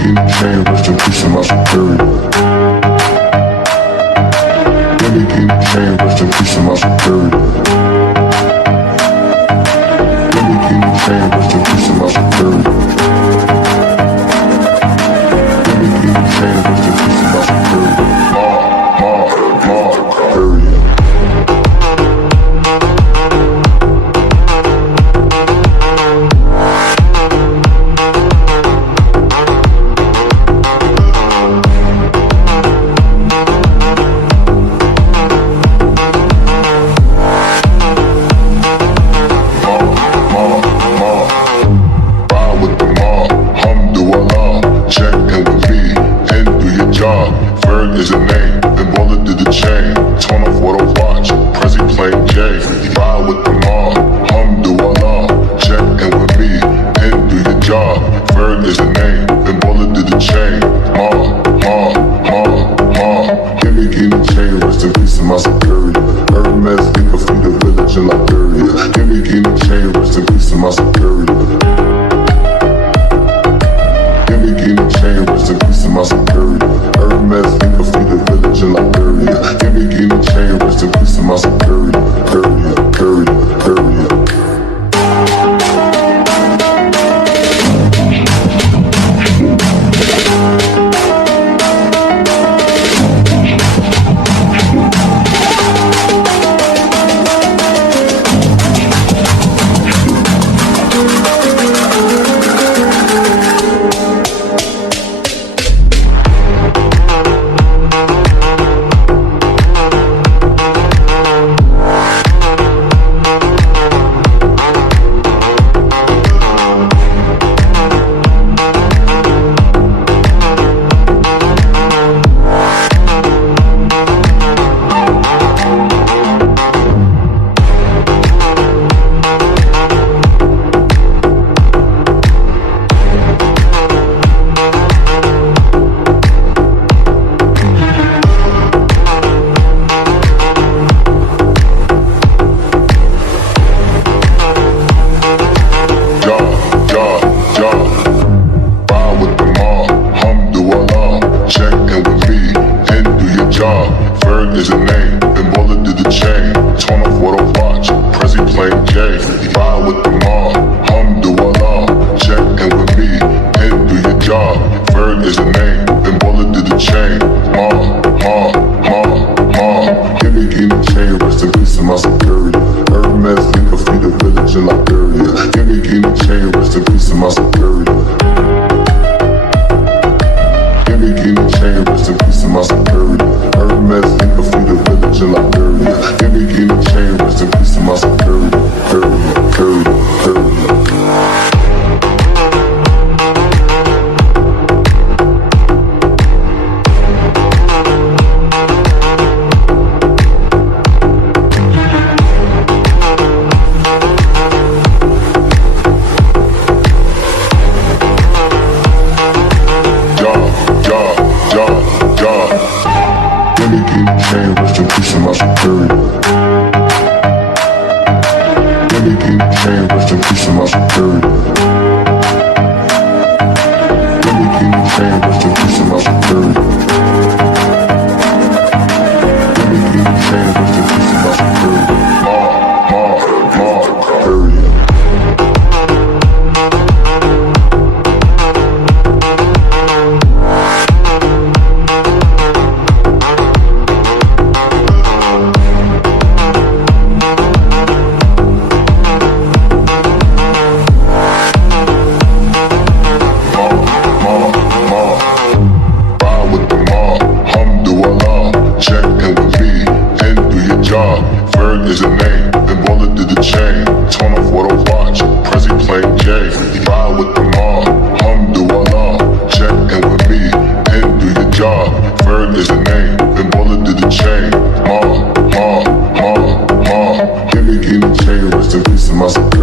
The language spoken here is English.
key to chain, rest in peace to my superior. Give me key to chain, rest in peace to my superior. Give me key to chain, rest in peace to my superior. Give me key to chain, rest in peace to my superior. Superior. Ferg is a name, then Baller did the chain. Torn off what I watch, Prezi playing J. Ride with the mob, Alhamdulillah. Check in with me, and do your job. Ferg is a name, then Baller did the chain. Give me key to chain, rest in peace to my superior. Hermes, think of feed the village in Liberia. Give me key to chain, rest in peace to my superior. Give me key to chain, rest in peace to my superior. Hermes, think of feed the village in Liberia. Give me key to chain, rest in peace to my superior. Ferg is a name, then Baller did the chain. Torn off what I watch, Prezi playing J. Ride with the mob, Alhamdulillah. Check in with me, and do your job. Ferg is a name, then Baller did the chain. Give me key to chain, rest in peace to my superior. Hermes, think of feed the village in Liberia. Give me key to chain, rest in peace to my superior. Give me key to chain, rest in peace to my superior. Hermes, think of feed the village in Liberia. Give me key to chain, rest in peace to my superior. Give me key to chain, rest in peace to my superior. Give me key to chain, rest in peace to my superior. Give me key to chain, rest in peace to my superior. Give me key to chain, rest in peace to my superior. Ferg is a name, then Baller did the chain. Torn off what I watch, Prezi playing J. Ride with the mob, Alhamdulillah. Check in with me, and do your job. Ferg is a name, then Baller did the chain. Give me key to chain, rest in peace to my superior.